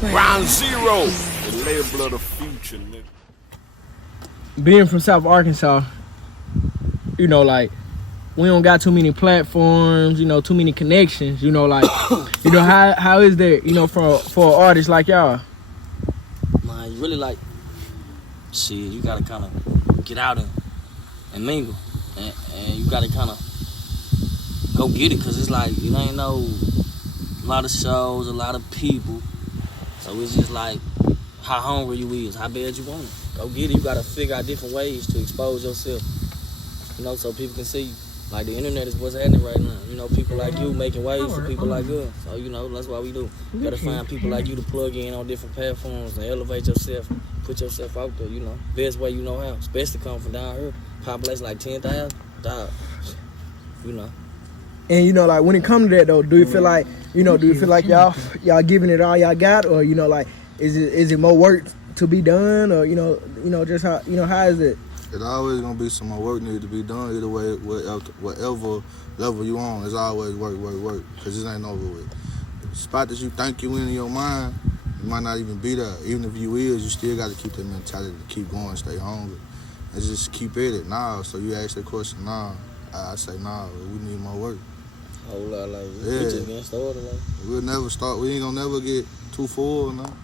Ground Zero, the label of the future, nigga. Being from South Arkansas, you know, like, we don't got too many platforms, you know, too many connections, you know, like, you know, how is that, you know, for an artist like y'all? Man, you really like, shit, you gotta kind of get out and mingle, and you gotta kind of go get it, because it's like, it ain't no a lot of shows, a lot of people, so it's just like how hungry you is, how bad you want it. Go get it. You gotta figure out different ways to expose yourself, you know, so people can see you. Like, the internet is what's happening right now. You know, people like you making waves for people like us. So, you know, that's what we do. You gotta find people like you to plug in on different platforms and elevate yourself, put yourself out there, you know. Best way you know how. Especially coming from down here. Population like 10,000, dog. You know. And, you know, like, when it comes to that, though, do you feel like, you know, y'all giving it all y'all got? Or, you know, like, is it more work to be done? Or, you know, just how, you know, how is it? It's always gonna be some more work needed to be done. Either way, whatever level you on, it's always work. Cause it ain't over with. The spot that you think you in your mind, you might not even be there. Even if you is, you still got to keep that mentality to keep going, stay hungry, and just keep at it. Nah, so you ask that question. Nah, I say nah. We need more work. A whole lot like yeah. We just getting started. Like. We'll never start. We ain't gonna never get too full. No. All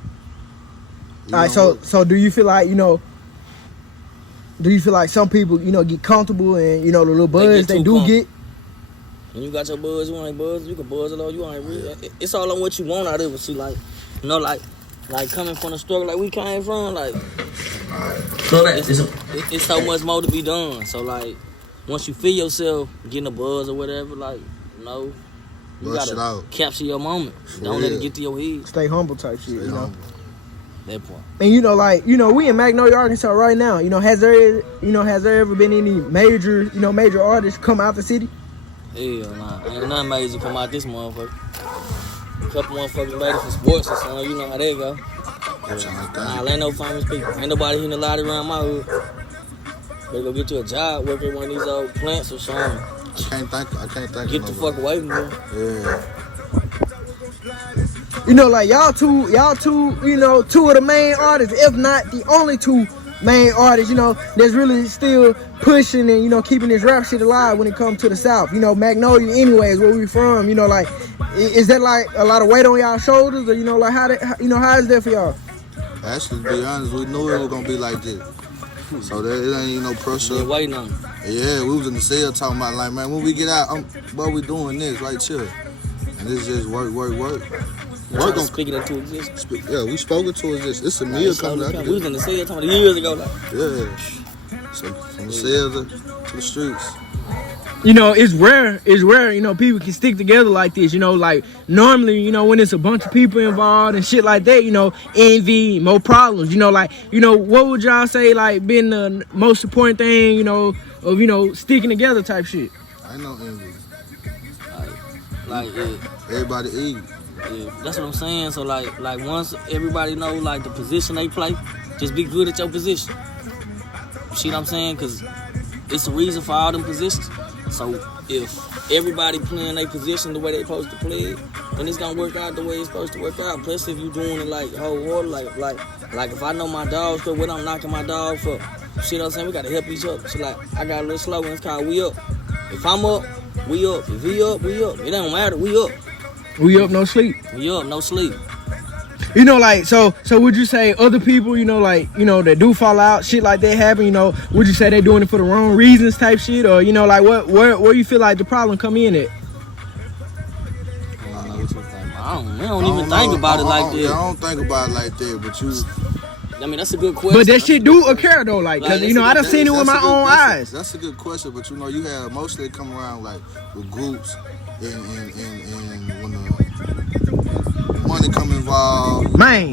right. So do you feel like, you know? Do you feel like some people, you know, get comfortable and, you know, the little buzz they do get? When you got your buzz, you ain't buzz, you can buzz it all you ain't really. It's all on what you want out of it. See, like, you know, like coming from the struggle like we came from, like, so it's so much more to be done. So, like, once you feel yourself getting a buzz or whatever, like, you know, you gotta capture your moment. Don't let it get to your head. Stay humble type shit, you know? That point. And, you know, like, you know, we in Magnolia, Arkansas right now. You know, has there ever been any major artists come out the city? Hell nah. Ain't nothing major come out this motherfucker. A couple motherfuckers made it for sports or something. You know how they go. Nah, ain't no famous people. Ain't nobody hitting the lottery around my hood. Better go get you a job, work at one of these old plants or something. I can't think. Get the fuck away from me. Yeah. You know, like, y'all two, you know, two of the main artists, if not the only two main artists, you know, that's really still pushing and, you know, keeping this rap shit alive when it comes to the South. You know, Magnolia anyways, where we from, you know, like, is that like a lot of weight on y'all shoulders, or, you know, like, how is that for y'all? Actually, to be honest, we knew it was gonna be like this. So it ain't even no pressure. They're waiting on them. Yeah, we was in the cell talking about, like, man, when we get out, we doing this right here. And this just work. Work on speaking into existence. Yeah, we spoke it to existence. It's a meal coming out. We was in the cell talking years ago. Like. Yeah. So from the cell to the streets. You know, it's rare, you know, people can stick together like this, you know, like, normally, you know, when it's a bunch of people involved and shit like that, you know, envy, more problems, you know, like, you know, what would y'all say, like, been the most important thing, you know, of, you know, sticking together type shit? I know envy. Like everybody eat. Yeah, that's what I'm saying. So, like once everybody know, like, the position they play, just be good at your position. You see what I'm saying? Because it's a reason for all them positions. So if everybody playing their position the way they supposed to play it, then it's gonna work out the way it's supposed to work out. Plus, if you doing it like wholehearted, like if I know my dog for what I'm knocking my dog for, you see what I'm saying? We gotta help each other. So, like, I got a little slogan. It's called "We Up." If I'm up, we up. If he up, we up. It don't matter. We up. We up, no sleep. We up, no sleep. You know, like, so would you say other people, you know, like, you know, that do fall out, shit like that happen, you know, would you say they doing it for the wrong reasons type shit? Or, you know, like, where you feel like the problem come in at? We don't even think about it like that. I don't think about it like that, but you... I mean, that's a good question. But that shit do occur, though, like, because, you know, I done seen it with my own eyes. That's a good question, but, you know, you have most of it come around, like, with groups and when the money come involved. Man.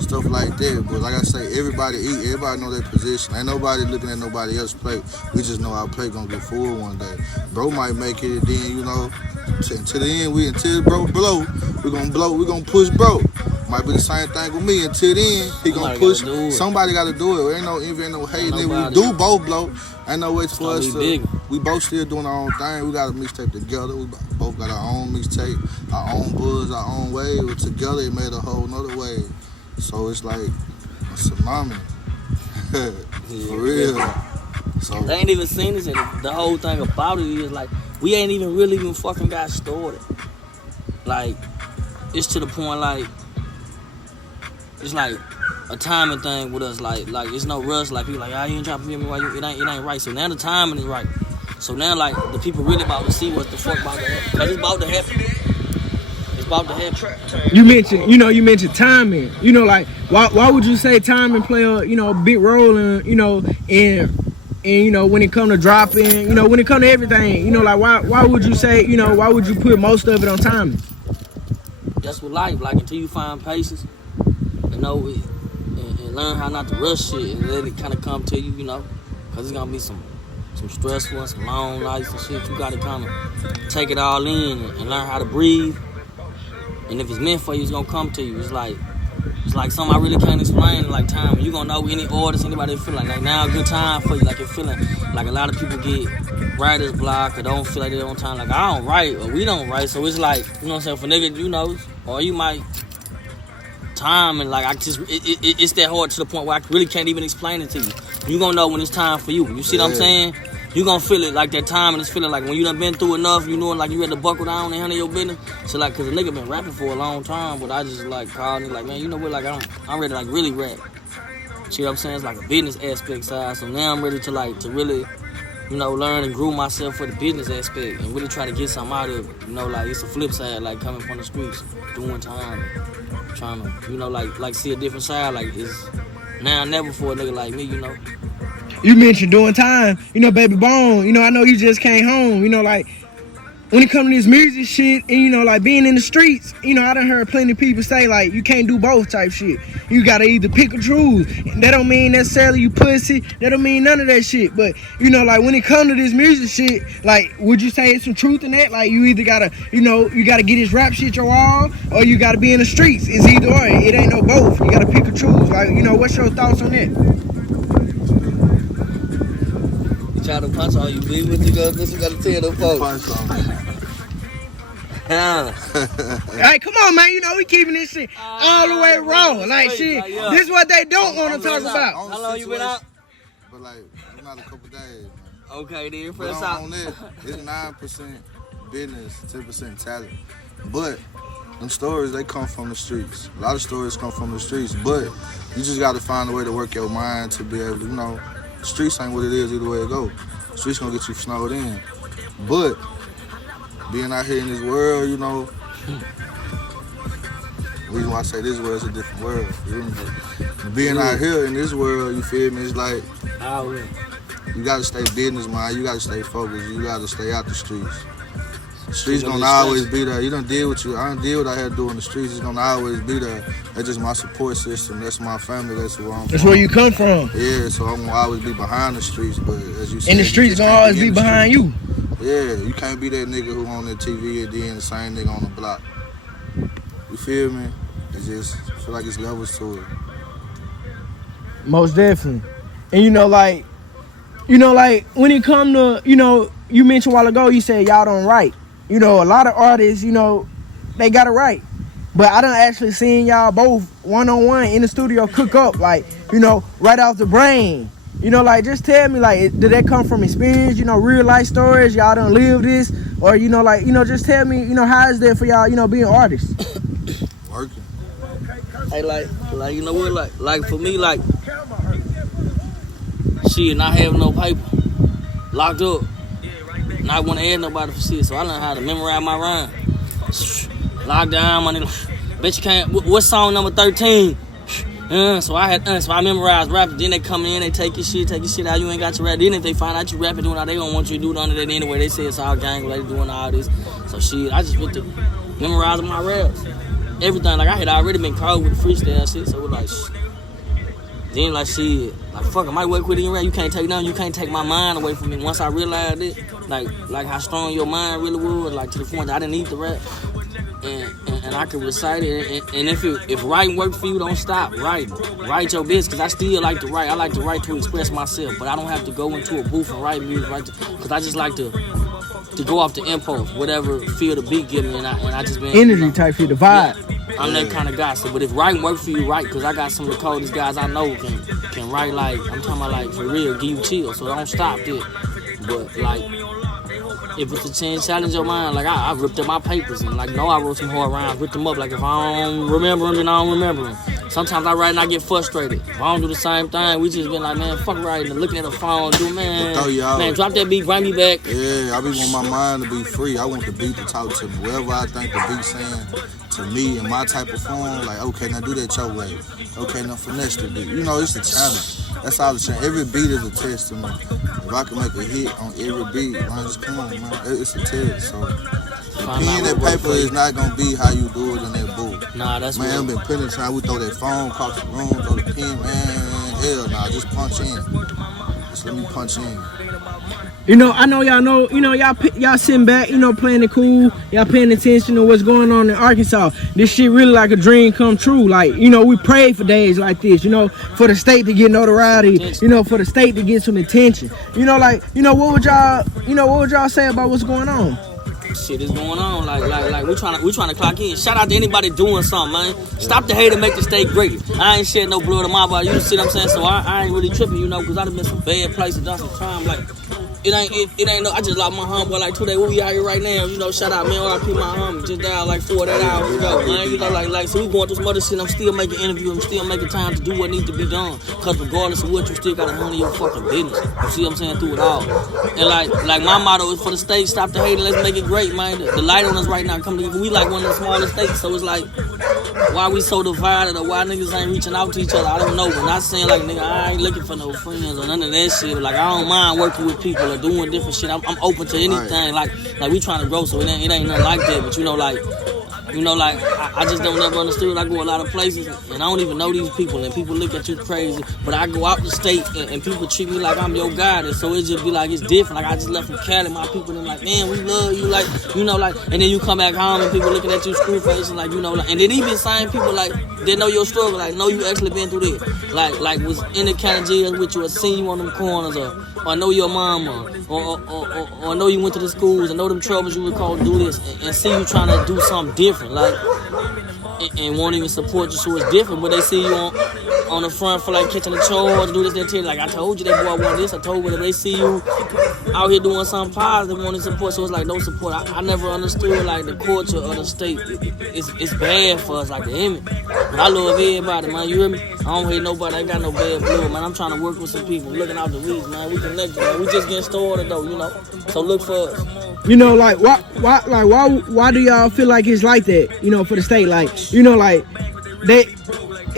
Stuff like that. But like I say, everybody eat, everybody know their position. Ain't nobody looking at nobody else's plate. We just know our plate gonna get full one day. Bro might make it, and then, you know, to the end, until bro blow, we gonna push bro. Might be the same thing with me. Until then, he gonna push. Somebody gotta do it. Ain't no envy, ain't no hate. And we do both blow. Ain't no way for us to. We both still doing our own thing. We got a mixtape together. We both got our own mixtape, our own buzz, our own wave. Together it made a whole nother wave. So it's like a tsunami. For real. So they ain't even seen this, and the whole thing about it is like we ain't even fucking got started. Like it's to the point like it's like a timing thing with us. Like it's no rush. Like people like, you ain't trying to feel me why it ain't right. So now the timing is right. So now like the people really about to see what the fuck about to happen. Cause it's about to happen. It's about to happen. You mentioned timing. Like why would you say timing play a big role in and when it come to dropping, when it come to everything, like why would you say, why would you put most of it on timing? That's what life, like until you find patience, and learn how not to rush shit and let it kind of come to you, because it's gonna be some stressful and some long nights and shit. You gotta kind of take it all in and learn how to breathe. And if it's meant for you, it's gonna come to you. It's like something I really can't explain. Like time, you gonna know any artist, anybody that feel like now a good time for you. Like you're feeling like a lot of people get writer's block or don't feel like they're on time. Like I don't write or we don't write, so it's like what I'm saying, for niggas, or you might time and like it's that hard to the point where I really can't even explain it to you. You gonna know when it's time for you. You see what I'm saying? You gonna feel it like that time, and it's feeling like when you done been through enough, like you ready to buckle down and handle your business. So like, cause a nigga been rapping for a long time, but I just like called and like, man, you know what, like I'm ready to like really rap. See what I'm saying? It's like a business aspect side. So now I'm ready to really, learn and groove myself for the business aspect and really try to get something out of it. Like it's a flip side, like coming from the streets, doing time, trying to, like see a different side. Like it's now or never for a nigga like me, You mentioned doing time, BabyBone, I know you just came home, like when it comes to this music shit and, like being in the streets, I done heard plenty of people say like you can't do both type shit. You gotta either pick or choose. That don't mean necessarily you pussy, that don't mean none of that shit. But, like when it comes to this music shit, like would you say it's some truth in that? Like you either gotta, you gotta get this rap shit your all or you gotta be in the streets. It's either or, it ain't no both. You gotta pick or choose. Like, what's your thoughts on that? Try to punch on you, B. What you gotta tell them folks? Punch on me. Hey, come on, man. We keeping this shit all the way raw. Like, shit, this is what they don't want to talk about. How long you been out? But, like, not a couple days, man. Okay, then, fresh out. On it, it's 9% business, 10% talent. But them stories, they come from the streets. A lot of stories come from the streets, but you just got to find a way to work your mind to be able to, the streets ain't what it is either way it go. The streets gonna get you snowed in. But being out here in this world, the reason why I say this world is a different world. Being out here in this world, you feel me, it's like you gotta stay business mind, you gotta stay focused, you gotta stay out the streets. The streets gonna always be there. I don't deal what I had to do in the streets. It's gonna always be there. That's just my support system. That's my family. That's where I'm from. That's where you come from. Yeah, so I'm gonna always be behind the streets. But as you said, and the streets gonna always be behind you. Yeah, you can't be that nigga who on the TV and then the same nigga on the block. You feel me? It's just, I feel like it's levels to it. Most definitely. And like when it come to, you mentioned a while ago, you said y'all don't write. A lot of artists, they got it right. But I done actually seen y'all both one-on-one in the studio cook up, like, right off the brain. Like, just tell me, like, did that come from experience, real life stories? Y'all done live this? Or, just tell me, how is that for y'all, being artists? Working. Hey, like, you know what, like for me, like, shit, not having no paper, locked up. Not want to add nobody for shit, so I learned how to memorize my rhyme. Lock down, my nigga. Bet you can't. What song number 13? So I memorized rapping. Then they come in, they take your shit out. You ain't got your rap. Then if they find out you rapping doing all, they gonna want you to do it under that anyway. They say it's all gang, they doing all this. So shit, I just went to memorizing my raps. Everything, like I had already been cold with the freestyle shit, so it was like shit. Then like shit, like fuck, I might work with it in rap. You can't take nothing. You can't take my mind away from me. Once I realized it, like how strong your mind really was, like to the point that I didn't need the rap. and I can recite it. And if writing works for you, don't stop writing. Write your business, because I still like to write. I like to write to express myself, but I don't have to go into a booth and write music, because I just like to go off the impulse, whatever feel the beat give me, and I just been Energy type shit, the vibe. Yeah, I'm that kind of guy. So, but if writing works for you, right? Because I got some of the coldest guys I know can write like, I'm talking about like for real, give you chills. So don't stop it. But like, if it's a challenge your mind, like I ripped up my papers and like, I wrote some hard rhymes, ripped them up. Like if I don't remember them, then I don't remember them. Sometimes I write and I get frustrated. If I don't do the same thing, we just been like, man, fuck writing and looking at the phone, man, drop that beat, bring me back. Yeah, I be want my mind to be free. I want the beat to talk to me. Whatever I think the beat's saying to me in my type of form, like, okay, now do that your way. Okay, now finesse the beat. It's a challenge. That's all the challenge. Every beat is a test to me. If I can make a hit on every beat, man, just come on, man. It's a test. So the pen and paper is not gonna be how you do it in that booth. Nah, that's man. I've been plenty of time. We throw that phone across the room, throw the pen, man. Hell nah, just punch in. Just let me punch in. I know y'all know, y'all sitting back, playing it cool, y'all paying attention to what's going on in Arkansas. This shit really like a dream come true. Like, we pray for days like this, for the state to get notoriety, for the state to get some attention. What would y'all say about what's going on? Shit is going on, like we trying to clock in. Shout out to anybody doing something, man. Stop the hate and make the state great. I ain't shed no blood on my body, you see what I'm saying? So I ain't really tripping, because I done been some bad places, done some crime, like. It ain't no. I just lost my homeboy like 2 days. We out here right now. Shout out, man. R.I.P. my homie. Just died like 48 hours ago, man. So we going through some other shit. I'm still making interviews. I'm still making time to do what needs to be done. Cause regardless of what, you still gotta handle your fucking business. You see what I'm saying? Through it all. And like my motto is for the state, stop the hate and let's make it great, man. The light on us right now. Come together. We like one of the smallest states, so it's like, why we so divided or why niggas ain't reaching out to each other? I don't know. But not saying like, nigga, I ain't looking for no friends or none of that shit. Like, I don't mind working with people or doing different shit. I'm open to anything. Like we trying to grow, so it ain't nothing like that. But I just don't never understood. I go a lot of places and I don't even know these people, and people look at you crazy. But I go out the state and people treat me like I'm your guy, and so it just be like it's different. Like I just left from Cali, my people them like, man, we love you, like and then you come back home and people looking at you screw face and like and then even same people like they know your struggle, like know you actually been through this, like was in the county jail with you or seen you on them corners or know your mama or know you went to the schools and know them troubles you would call do this and see you trying to do something different, like and won't even support you, so it's different. But they see you on the front for like catching the charge, do this, that, too. Like I told you that boy wanted this, I told you that they see you out here doing something positive, wanting support, so it's like no support. I never understood like the culture of the state. It's bad for us, like the image. But I love everybody, man. You hear me? I don't hate nobody. I ain't got no bad blood, man. I'm trying to work with some people, looking out the weeds, man. We connected, man. We just getting started though, So look for us. Why do y'all feel like it's like that? For the state,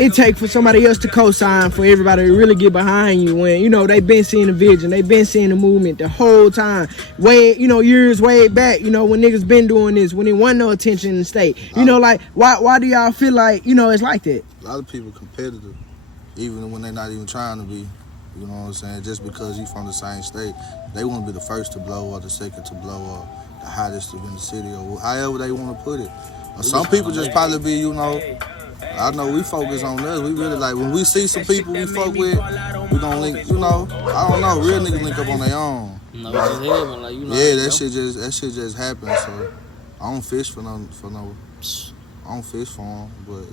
it take for somebody else to co-sign for everybody to really get behind you when they've been seeing the vision, they've been seeing the movement the whole time, years way back, when niggas been doing this, when there wasn't no attention in the state. Why do y'all feel like it's like that? A lot of people competitive, even when they're not even trying to be. You know what I'm saying? Just because you from the same state, they want to be the first to blow or the second to blow or the hottest in the city or however they want to put it. Or some people just probably be, I know we focus on us. We really like, when we see some people we fuck with, we gonna link, I don't know, real niggas link up on their own. No, it's just heaven, like, yeah, that shit just happens, so I don't fish for no, I don't fish for them, but,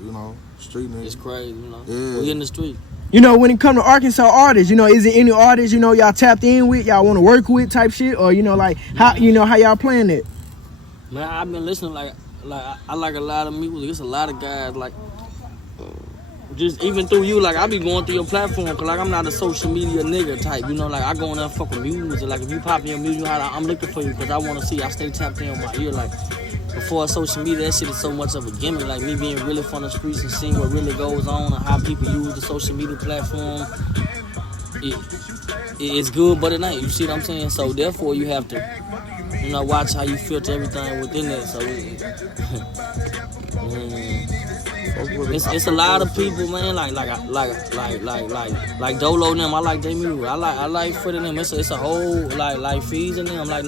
street niggas. It's crazy, Yeah. We in the street. When it come to Arkansas artists, is there any artists, y'all tapped in with, y'all want to work with type shit? Or, how y'all playing it? Man, I've been listening, like I like a lot of music. There's a lot of guys, like, just even through you, like, I be going through your platform, cause like, I'm not a social media nigga type, like, I go in there and fuck with music. Like, if you pop in your music, I'm looking for you, cause I want to see, I stay tapped in on my ear, like, before social media, that shit is so much of a gimmick. Like me being really from the streets and seeing what really goes on and how people use the social media platform. It's good, but it ain't. You see what I'm saying? So therefore, you have to, watch how you filter everything within that. So, It's a lot of people, man. Like Dolo and them. I like their music. I like Fred and them. It's a whole like Fees and them. Like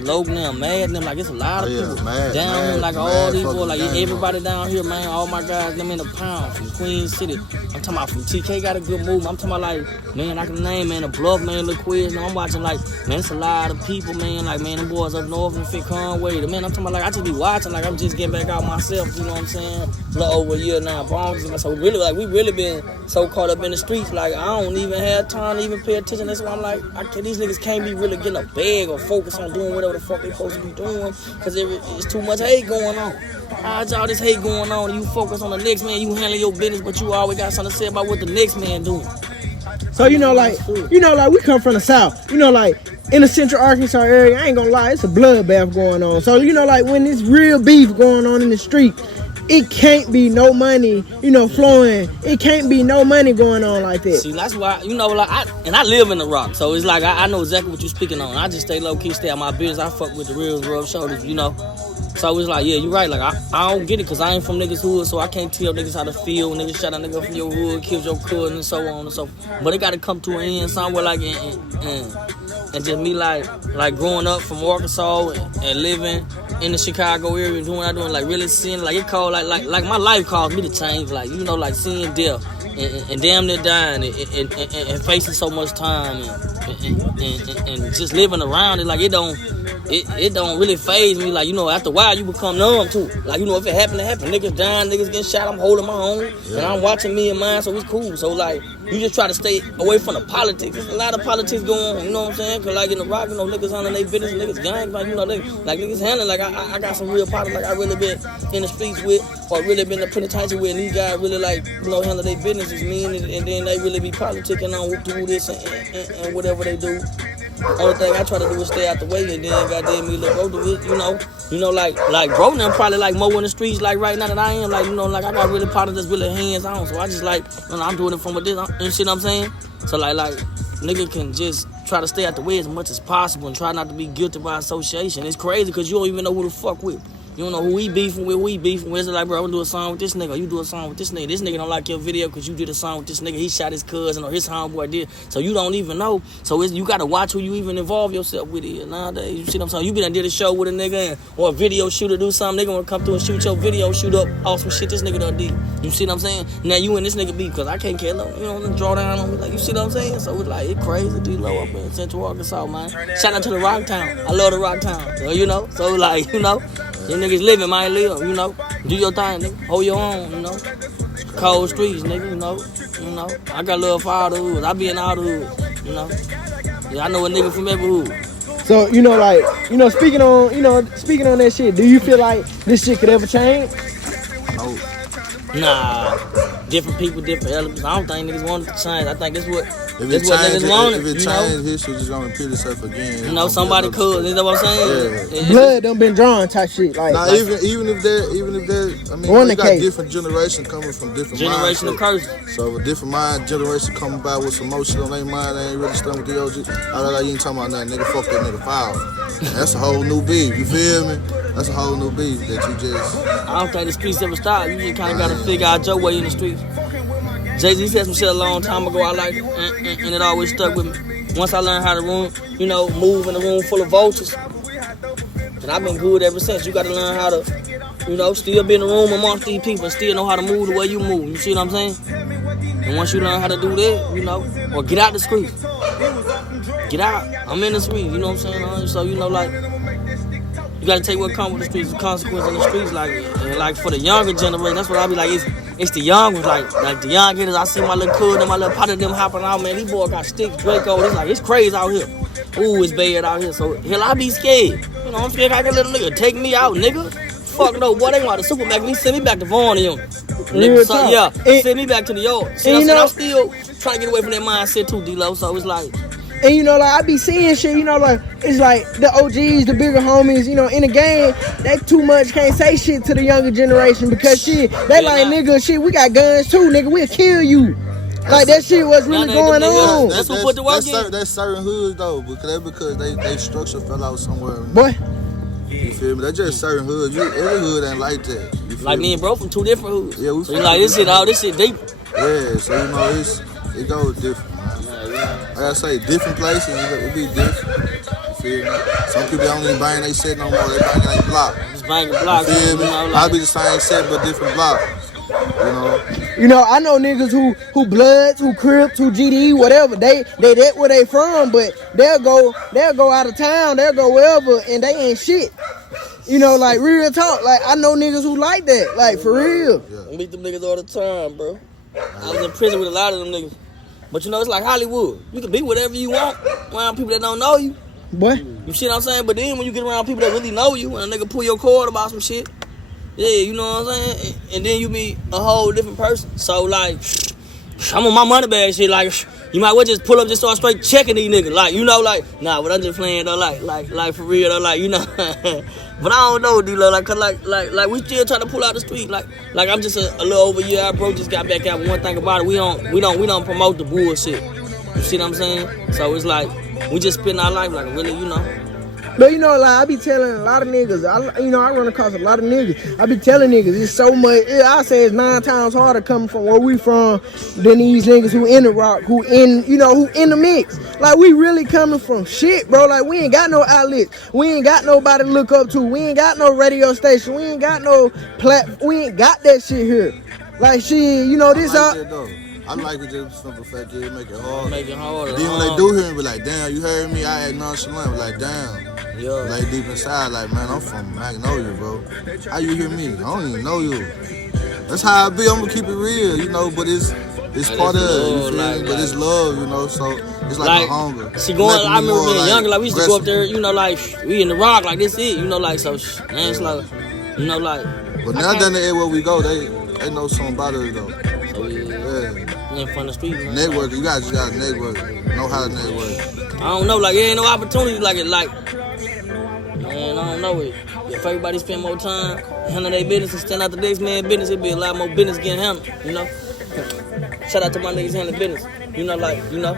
Logan and them, Mad and them. Like it's a lot of people down here. Like all these boys. Like everybody down here, man. All my guys, them in the pound from Queen City. I'm talking about from TK got a good move. I'm talking about like man, I can name man the Bluff man, Lil Quiz. I'm watching like man, it's a lot of people, man. Like man, them boys up north and Fit Conway. Man, I'm talking about like I just be watching. Like I'm just getting back out myself. You know what I'm saying? A little over a year now. So really, like we really been so caught up in the streets. Like I don't even have time to even pay attention. That's why I'm like, these niggas can't be really getting a bag or focus on doing whatever the fuck they supposed to be doing. Cause it's too much hate going on. How's all this hate going on? You focus on the next man, you handle your business, but you always got something to say about what the next man doing. So like we come from the South. Like in the Central Arkansas area, I ain't gonna lie, it's a bloodbath going on. So like when it's real beef going on in the street, it can't be no money, flowing. It can't be no money going on like that. See, that's why, like, I live in the Rock, so it's like I know exactly what you're speaking on. I just stay low key, stay out my business. I fuck with the real rub shoulders, So it's like, yeah, you're right. Like I don't get it because I ain't from niggas hood, so I can't tell niggas how to feel. Niggas shot a nigga from your hood, kills your cousin, and so on and so forth. But it got to come to an end somewhere, like and just me like growing up from Arkansas and living in the Chicago area, doing what I'm doing, like really seeing, like it called like my life caused me to change, like like seeing death and damn near dying and facing so much time and just living around it, like it don't really faze me. Like after a while you become numb too. Like if it happened, it happened. Niggas dying, niggas getting shot. I'm holding my own, and I'm watching me and mine, so it's cool. So like you just try to stay away from the politics. There's a lot of politics going on. You know what I'm saying? Cause like in the Rock, niggas handling their business, niggas gang, like niggas handling. Like I got some real partners, like I really been in the streets with, or really been in the penitentiary with, and these guys really like handle their business is mean, and then they really be politicking on who do this and whatever they do. Only thing I try to do is stay out the way, and then goddamn me let bro do it, like bro now probably like more in the streets like right now than I am, like I got really partners that's really hands on, so I just like I'm doing it from a distance, you see what I'm saying? So like nigga can just try to stay out the way as much as possible and try not to be guilty by association. It's crazy because you don't even know who the fuck with. You don't know who we beefing with, It's like, bro, I'm gonna do a song with this nigga, or you do a song with this nigga. This nigga don't like your video because you did a song with this nigga. He shot his cousin or his homeboy did. So you don't even know. So you gotta watch who you even involve yourself with here nowadays. You see what I'm saying? You been and did a show with a nigga or a video shooter do something. Nigga wanna come through and shoot your video, shoot up awesome shit this nigga done did. You see what I'm saying? Now you and this nigga beef because I can't care no, draw down on me. Like, you see what I'm saying? So it's like, it's crazy D-Lo up in Central Arkansas, man. Shout out to the Rock Town. I love the Rock Town. So like, you niggas living, man, live, do your thing, nigga, hold your own, cold streets, nigga, I got love for all the hoods, I be in all the hoods, yeah, I know a nigga from every hood. So, speaking on that shit, do you feel like this shit could ever change? Nah, different people, different elements. I don't think niggas want it to change. I think that's what niggas want. If it changes, history just gonna repeat itself again. Somebody could. You know what I'm saying? Yeah. Blood done been drawn type shit. Like, even if they're, I mean, you got different generations coming from different generation of curses. So a different mind generation coming by with some more shit on their mind, they ain't really studying with the OG. I like you ain't talking about nothing, nigga. Fuck that nigga foul. That's a whole new beef. You feel me? That's a whole new beef that you just. I don't think the streets ever stop. You just kind of gotta figure out your way in the streets. Jay-Z said some shit a long time ago. I liked it, and it always stuck with me. Once I learned how to move in a room full of vultures, and I've been good ever since. You gotta learn how to, still be in the room amongst these people and still know how to move the way you move. You see what I'm saying? And once you learn how to do that, or get out the streets. Get out. I'm in the streets. You know what I'm saying? So you gotta take what comes with the streets, the consequences in the streets, like for the younger generation. That's what I be like. It's the young ones, like the young kids. I see my little cousin and my little partner them hopping out, man. These boys got sticks, Draco. It's crazy out here. Ooh, it's bad out here. So hell, I be scared. I'm scared I can let a nigga take me out, nigga. Fuck no, boy. They want to super back me, send me back to Vaughn and nigga. Send me back to the yard. I'm still trying to get away from that mindset too, D-Lo. So it's like. And I be seeing shit, it's like the OGs, the bigger homies, in the game, they too much can't say shit to the younger generation because shit, they like, nigga, shit, we got guns too, nigga, we'll kill you. Like that shit was really going on. That's what put the work in. That's certain hoods though, because they structure fell out somewhere. Boy. You feel me? That's just certain hoods. Every hood ain't like that. You feel Like me and bro from 2 different hoods. Yeah, we so you like this shit deep. Yeah, so you know it goes different, man. Like I say, different places, it be different. You feel me? Some people don't even bang they set no more, they bang their block. Just banging blocks. You feel me? You know, like, Probably the same set but different block. You know, I know niggas who Bloods, who Crips, who GD, whatever. They that where they from, but they'll go out of town, they'll go wherever, and they ain't shit. You know, like real talk. Like I know niggas who like that, like for real. I meet them niggas all the time, bro. I was in prison with a lot of them niggas. But you know, it's like Hollywood. You can be whatever you want around people that don't know you. Boy. You see what I'm saying? But then when you get around people that really know you and a nigga pull your cord about some shit, yeah, you know what I'm saying? And then you be a whole different person. So like, I'm on my money bag shit. Like, you might well just pull up, just start straight checking these niggas. Like, you know, like, nah, but I'm just playing though. Like for real though. Like, you know. But I don't know, D-Lo. Like, cause like we still trying to pull out the street. Like I'm just a little over a year out, bro. Just got back out. But one thing about it, we don't promote the bullshit. You see what I'm saying? So it's like we just spend our life like really, you know. But you know, like I be telling a lot of niggas, I run across a lot of niggas. I be telling niggas it's so much. I say it's 9 times harder coming from where we from than these niggas who in the rock, who in the mix. Like we really coming from shit, bro. Like we ain't got no outlets, we ain't got nobody to look up to, we ain't got no radio station, we ain't got no we ain't got that shit here. Like shit, you know this out. I like it just simple fact that it make it hard. Make it harder. Then when they do hear me, be like, damn, you heard me? I act nonchalant, be like, damn. Yeah. Like deep inside, like, man, I'm from Magnolia, bro. How you hear me? I don't even know you. That's how I be. I'm gonna keep it real, you know. But it's part of it, you feel me? But it's love, you know. So it's like a hunger. See, I remember being younger, like we used to go up there, you know, like we in the rock, like this it, you know, like so. Man, it's like, you know, like. But now down the where we go, they know something about us though. So yeah. In front of the street, man. Network, you guys just gotta network. Know how to network. I don't know, like there ain't no opportunity like it, like. Man, I don't know it. If everybody spend more time handling their business and stand out the next man's business, it'd be a lot more business getting handled, you know? Shout out to my niggas handling business. You know, like, you know?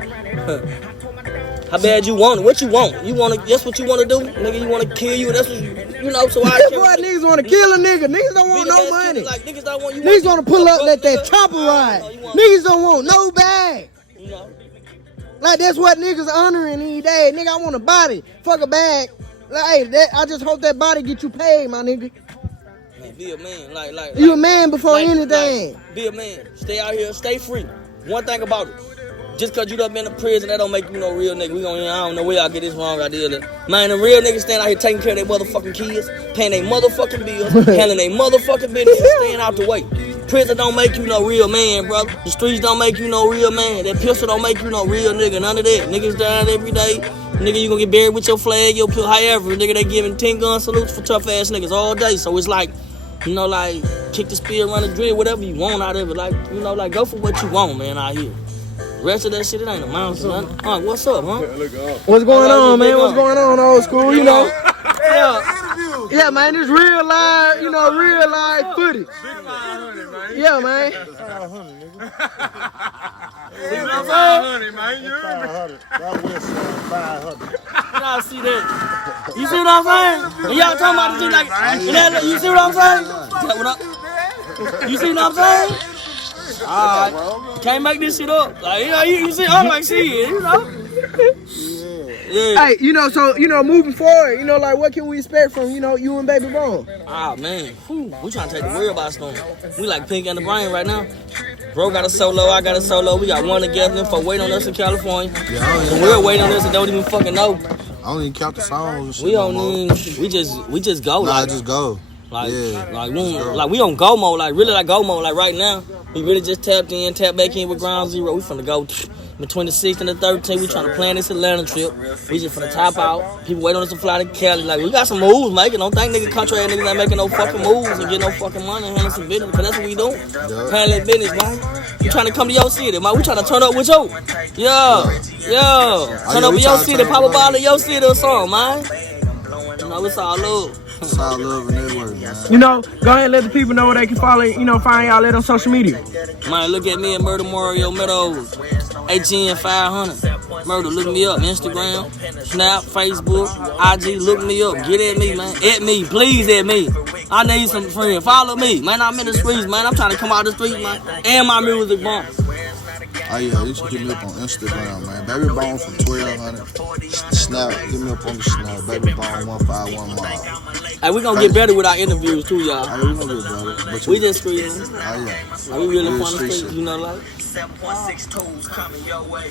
How bad you want it? What you want? You want to, that's what you want to do? Nigga, you want to kill you? That's what you know, so I That's why niggas want to kill a nigga. Niggas don't want no money. Like, niggas don't want you. Niggas want to pull up, let that chopper ride. Niggas don't want no bag. You know? Like, that's what niggas honoring these days. Nigga, I want a body. Fuck a bag. Like, hey, I just hope that body get you paid, my nigga. Man, be a man. Like you a man before anything. Be a man. Stay out here. Stay free. One thing about it. Just cause you done been in prison, that don't make you no real nigga. I don't know where y'all get this wrong idea. Man, the real niggas stand out here taking care of their motherfucking kids, paying their motherfucking bills, handling their motherfucking business, and staying out the way. Prison don't make you no real man, brother. The streets don't make you no real man. That pistol don't make you no real nigga. None of that. Niggas dying every day. Nigga, you gonna get buried with your flag, your pill, however. Nigga, they giving 10 gun salutes for tough ass niggas all day. So it's like, you know, like, kick the spear, run the drill, whatever you want out of it. Like, you know, like, go for what you want, man, out here. The rest of that shit, it ain't a mountain, man. What's up, huh? What's going on, man? What's going on, old school? You know? Yeah, man, this real live, you know, real live footage. Yeah, man. 500, man. You heard me? That was 500. Y'all see that? You see what I'm saying? And y'all talking about this shit like, you see what I'm saying? You see what I'm saying? Alright, can't make this shit up. Like, you know, you see, I'm like, see it, you know? Yeah. Hey, you know, so, you know, moving forward, you know, like, what can we expect from, you know, you and BabyBone? Ah, man, we trying to take the real by storm. We like Pink and the Brain right now. Bro got a solo, I got a solo. We got one together for wait on us in California. And we're waiting on us and don't even fucking know. I don't even count the songs. We don't even, we just go. Nah, just go. Like, yeah, like we on go mode, like really like go mode. Like right now, we really just tapped back in with Ground Zero. We finna go between the 6th and the 13th. We trying to plan this Atlanta trip. We just finna top out. People waiting on us to fly to Cali. Like we got some moves making. Don't think nigga country ass niggas ain't making no fucking moves and get no fucking money and handle some business. Cause that's what we doing. Handling business, man. We trying to come to your city, man. We trying to turn up with you. Yo. Turn up in your city, pop a ball in your city or something, man. You know, it's all love. It's all love and network, man. You know, go ahead and let the people know where they can follow, you know, find y'all at on social media. Man, look at me at Murda Mario Meadows, AGN 500. Murda, look me up. Instagram, Snap, Facebook, IG, look me up. Get at me, man. At me, please at me. I need some friends. Follow me, man. I'm in the streets, man. I'm trying to come out the streets, man. And my music bump. Oh yeah, you should hit me up on Instagram, man. BabyBone from 1200. Snap, hit me up on the Snap. BabyBone 151 mile. Hey, we gonna get better with our interviews too, y'all. Oh, we gonna get better. But We just screaming. Oh yeah. Like, we really Real fun to street street, shit. you know, like. 7.6 tools coming your way.